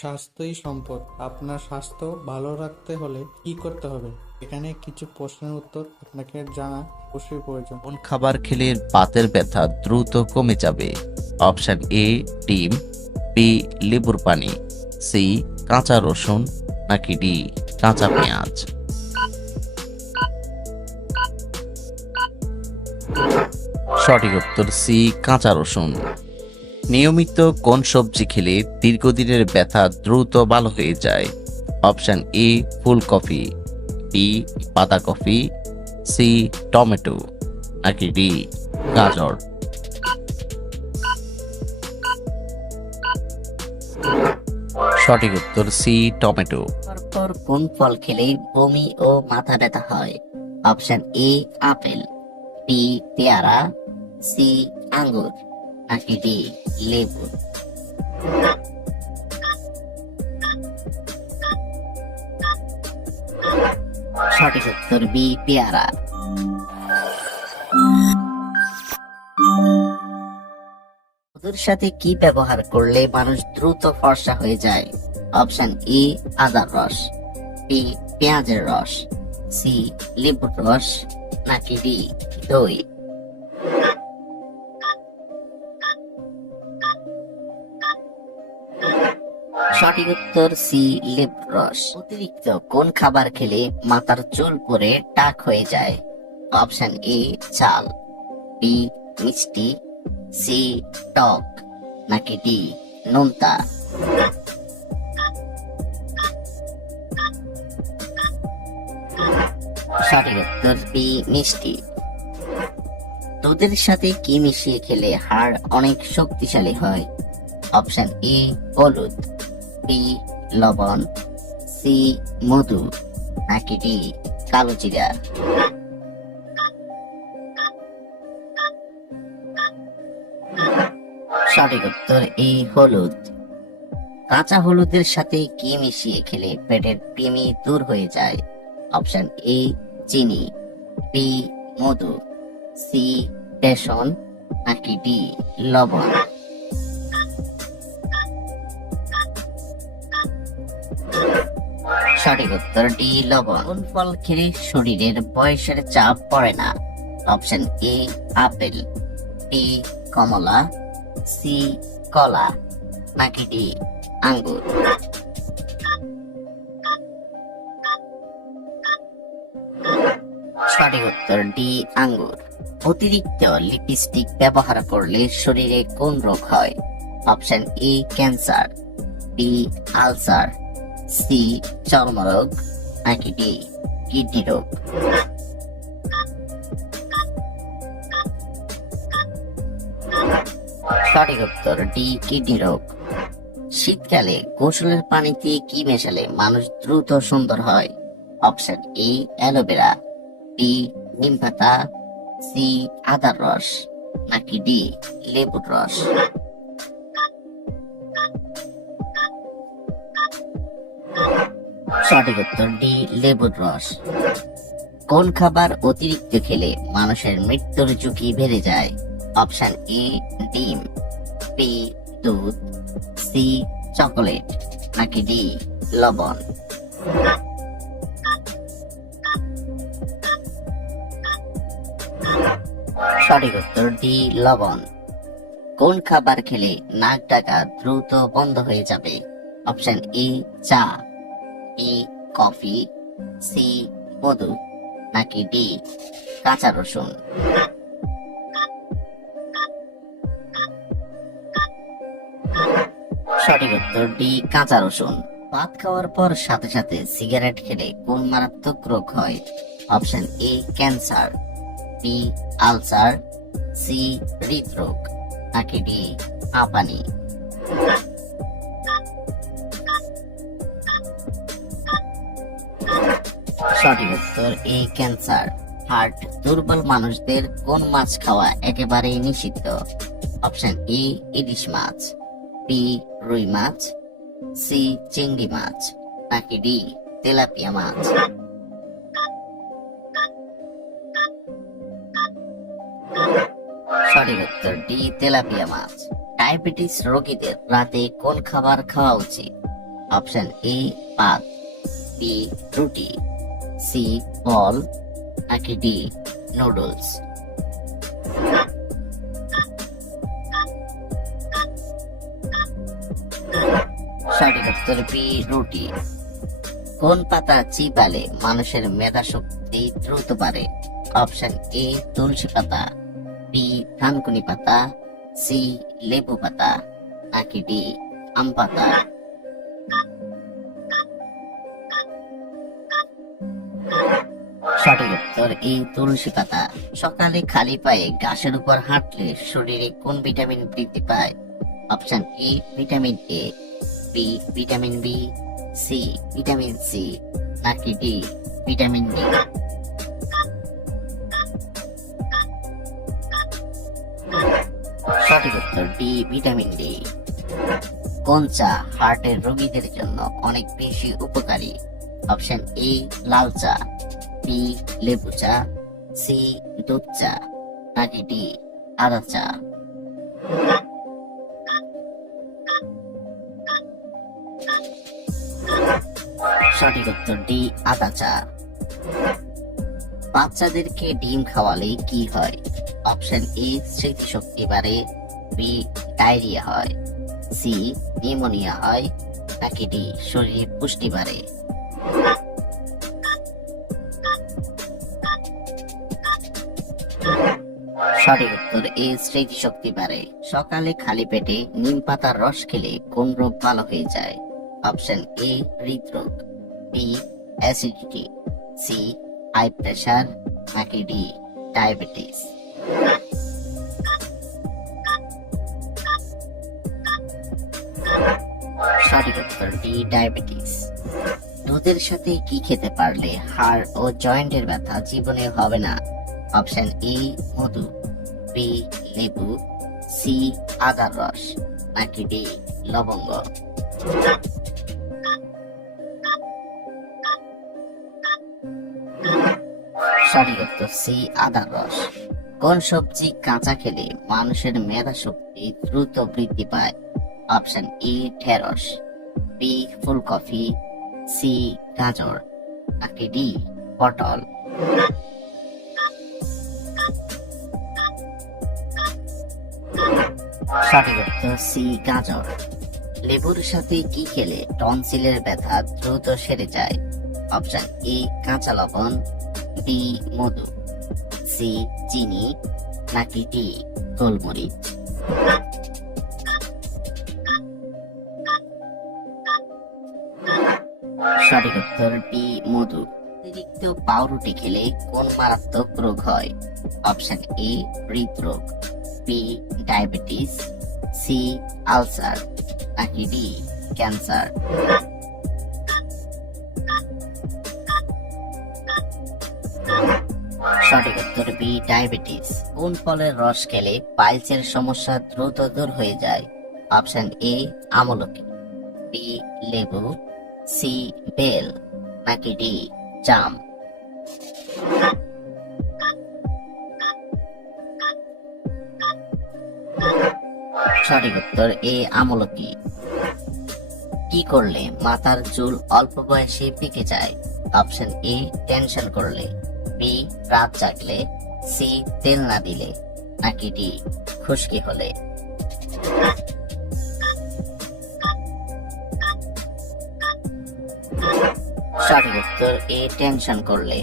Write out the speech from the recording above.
স্বাস্থ্যই সম্পদ। আপনার স্বাস্থ্য ভালো রাখতে হলে কি করতে হবে? এখানে কিছু প্রশ্নের উত্তর আপনাকে জানা অবশ্যই প্রয়োজন। কোন খাবার খেলে বাতের ব্যথা দ্রুত কমে যাবে? অপশন এ ডিম, বি লেবুর পানি, সি কাঁচা রসুন, নাকি ডি কাঁচা পেঁয়াজ? সঠিক উত্তর সি কাঁচা রসুন। নিয়মিত কোন সবজি খেলে দীর্ঘদিনের ব্যথা দ্রুত ভালো হয়ে যায়? অপশন এ ফুলকপি, বি বাঁধাকপি, সি টমেটো, নাকি ডি গাজর? সঠিক উত্তর সি টমেটো। পরপর কোন ফল খেলে বমি ও মাথা ব্যথা হয়? অপশন এ আপেল, বি পেয়ারা, সি আঙ্গুর, নাকি ডি লেবু? সঠিক উত্তর বি পেয়ারা। মধুর সাথে কি ব্যবহার করলে মানুষ দ্রুত ফর্সা হয়ে যায়? অপশন এ আদার রস, বি পেঁয়াজের রস, সি লেবুর রস, নাকি ডি দই? সঠিক উত্তর সি লেবুর রস। অতিরিক্ত কোন খাবার খেলে মাথার চুল পড়ে টাক হয়ে যায়? অপশন এ চাল, বি মিষ্টি, সি টক, নাকি ডি নোনতা? সঠিক উত্তর বি মিষ্টি। দুধের সাথে কি মিশিয়ে খেলে হাড় অনেক শক্তিশালী হয়? অপশন এ হলুদ, বি লবণ, সি মধু, নাকি ডি কালো জিরা? সঠিক উত্তর এ হলুদ। কাঁচা হলুদের সাথে কি মিশিয়ে খেলে পেটের কৃমি দূর হয়ে যায়? অপশন এ চিনি, বি মধু, সি বেসন, নাকি ডি লবণ? সঠিক উত্তর ডি লবণ। কোন ফল খেলে শরীরের বয়সের চাপ পড়ে না? অপশন এ আপেল, বি কমলা, সি কলা, নাকি ডি আঙ্গুর? সঠিক উত্তর ডি আঙ্গুর। অতিরিক্ত লিপস্টিক ব্যবহার করলে শরীরে কোন রোগ হয়? Option A cancer, B ulcer, C চর্মরোগ, নাকি ডি কিডনি রোগ? সঠিক উত্তর ডি কিডনি রোগ। শীতকালে গোসলের পানিতে কি মেশালে মানুষ দ্রুত সুন্দর হয়? অপশন এ অ্যালোভেরা, বি নিম পাতা, সি আদার রস, নাকি ডি লেবুর রস? সঠিক উত্তর ডি লেবুর রস। কোন খাবার অতিরিক্ত খেলে মানুষের মৃত্যুর ঝুঁকি বেড়ে যায়? অপশন এ ডিম, বি দুধ, সি চকোলেট, নাকি ডি লবণ? সঠিক উত্তর ডি লবণ। কোন খাবার খেলে নাক ডাকা দ্রুত বন্ধ হয়ে যাবে? অপশন এ চা, বি কফি, সি মধু, নাকি ডি কাঁচা রসুন? সঠিক উত্তর ডি কাঁচা রসুন। ভাত খাওয়ার পর সাথে সাথে সিগারেট খেলে কোন মারাত্মক রোগ হয়? Option A cancer, B ulcer, C হৃদরোগ, নাকি ডি হাঁপানি? সঠিক উত্তর এ ক্যান্সার। হার্ট দুর্বল মানুষদের কোন মাছ খাওয়া একেবারেই নিষিদ্ধ? Option A ilish much, B রুই মাছ, সি চিংড়ি মাছ, নাকি ডি তেলাপিয়া মাছ? সঠিক উত্তর ডি তেলাপিয়া মাছ। ডায়াবেটিস রোগীদের রাতে কোন খাবার খাওয়া উচিত? অপশন এ ভাত, বি রুটি, সি বল নাকি ডি নুডলস। সঠিক উত্তর বি রুটি। কোন পাতা চিবালে মানুষের মেধা শক্তি দ্রুত বাড়ে? অপশন এ তুলসী পাতা, বি থানকুনি পাতা, সি লেবু পাতা নাকি ডি আম পাতা। সঠিক উত্তর এ তুলসী পাতা। সকালে খালি পায়ে ঘাসের উপর হাঁটলে শরীরে কোন ভিটামিন বৃদ্ধি পায়? Option A vitamin A, B vitamin B, C vitamin C নাকি ডি ভিটামিন ডি। সঠিক উত্তর ডি ভিটামিন ডি। কোন চা হার্টের রোগীদের জন্য অনেক বেশি উপকারী? অপশন এ লাল চা, বি লেবু চা, সি দুধ চা নাকি ডি আদা চা। সঠিক উত্তর ডি আদা চা। বাচ্চাদেরকে ডিম খাওয়ালে কি হয়? অপশন এ স্মৃতিশক্তি বাড়ে, বি ডায়রিয়া হয়, সি নিউমোনিয়া হয় নাকি ডি শরীরে পুষ্টি বাড়ে। সঠিক উত্তর এ স্মৃতিশক্তি বাড়ে। সকালে খালি পেটে নিম পাতার রস খেলে কোন রোগ ভালো হয়ে যায়? অপশন এ হৃদরোগ, B acidity, C high pressure নাকি ডি ডায়াবেটিস। সঠিক উত্তর ডি ডায়াবেটিস। দুধের সাথে কি খেতে পারলে হাড় ও জয়েন্টের ব্যথা জীবনে হবে না? অপশন এ মধু, বি লেবু, সি আদার রস নাকি ডি লবঙ্গ। সঠিক উত্তর সি আদার রস। কোন সবজি কাঁচা খেলে মানুষের মেধা শক্তি দ্রুত বৃদ্ধি পায়? অপশন এ ঢেঁড়স, বি ফুলকপি, সি গাজর নাকি ডি পটল। সঠিক উত্তর সি গাজর। লেবুর সাথে কি খেলে টনসিলের ব্যথা দ্রুত সেরে যায়? অপশন এ কাঁচা লবণ, বি মধু, সি চিনি নাকি ডি গোলমরিচ। সঠিক উত্তর ডি মধু। অতিরিক্ত পাউরুটি খেলে কোন মারাত্মক রোগ হয়? অপশন এ হৃদরোগ, বি ডায়াবেটিস, সি আলসার নাকি ডি ক্যান্সার। সঠিক উত্তর বি ডায়াবেটিস। কোন ফলের রস খেলে পাইলসের সমস্যা দ্রুত দূর হয়ে যায়? অপশন এ আমলকি, বি লেবু, সি বেল নাকি ডি জাম। সঠিক উত্তর এ আমলকি। কি করলে মাথার চুল অল্প বয়সে পেকে যায়? অপশন এ টেনশন করলে, বি রাত জাগলে, সি তেল না দিলে নাকি ডি খুশকি হলে। সঠিক উত্তর এ টেনশন করলে।